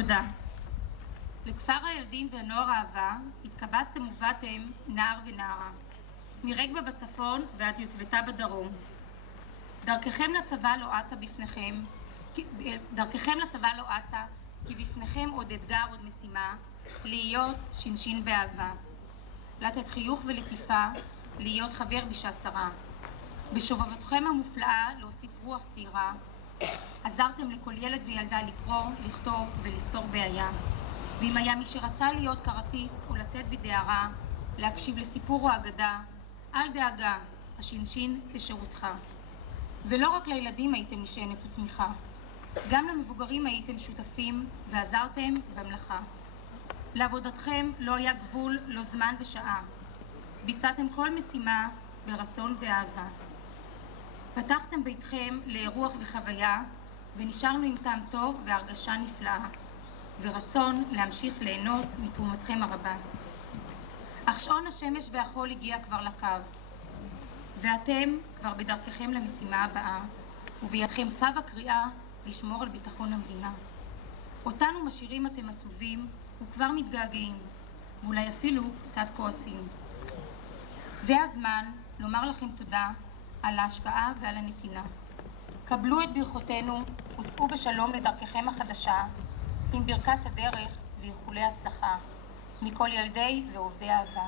תודה. לכפר הילדים והנוער אהבה התקבצתם ובאתם נער ונערה, מרגבה בצפון ועד יוטבתה בדרום. דרככם לצבא לא אצה כי בפניכם עוד אתגר, עוד משימה, להיות שינשין באהבה, לתת חיוך ולטיפה, להיות חבר בשעת צרה. בשובבתכם המופלאה להוסיף רוח צעירה, עזרתם לכל ילד וילדה לקרוא, לכתוב ולפתור בעיה. ואם היה מי שרצה להיות קראטיסט או לצאת בדהרה, להקשיב לסיפור או אגדה, אל דאגה, השינשין לשירותך. ולא רק לילדים הייתם משענת ותמיכה, גם למבוגרים הייתם שותפים ועזרתם במלאכה. לעבודתכם לא היה גבול, לא זמן ושעה. ביצעתם כל משימה ברצון ואהבה. פתחתם ביתכם לאירוח וחוויה, ונשארנו עם טעם טוב והרגשה נפלאה, ורצון להמשיך ליהנות מתרומתכם הרבה. אך שעון השמש והחול הגיע כבר לקו, ואתם כבר בדרככם למשימה הבאה, ובידכם צו הקריאה לשמור על ביטחון המדינה. אותנו משאירים אתם עצובים וכבר מתגעגעים, ואולי אפילו קצת כועסים. זה הזמן לומר לכם תודה על ההשקעה ועל הנתינה. קבלו את ברכותינו וצאו בשלום לדרככם החדשה, עם ברכת הדרך ואיחולי הצלחה, מכל ילדי ועובדי אהבה.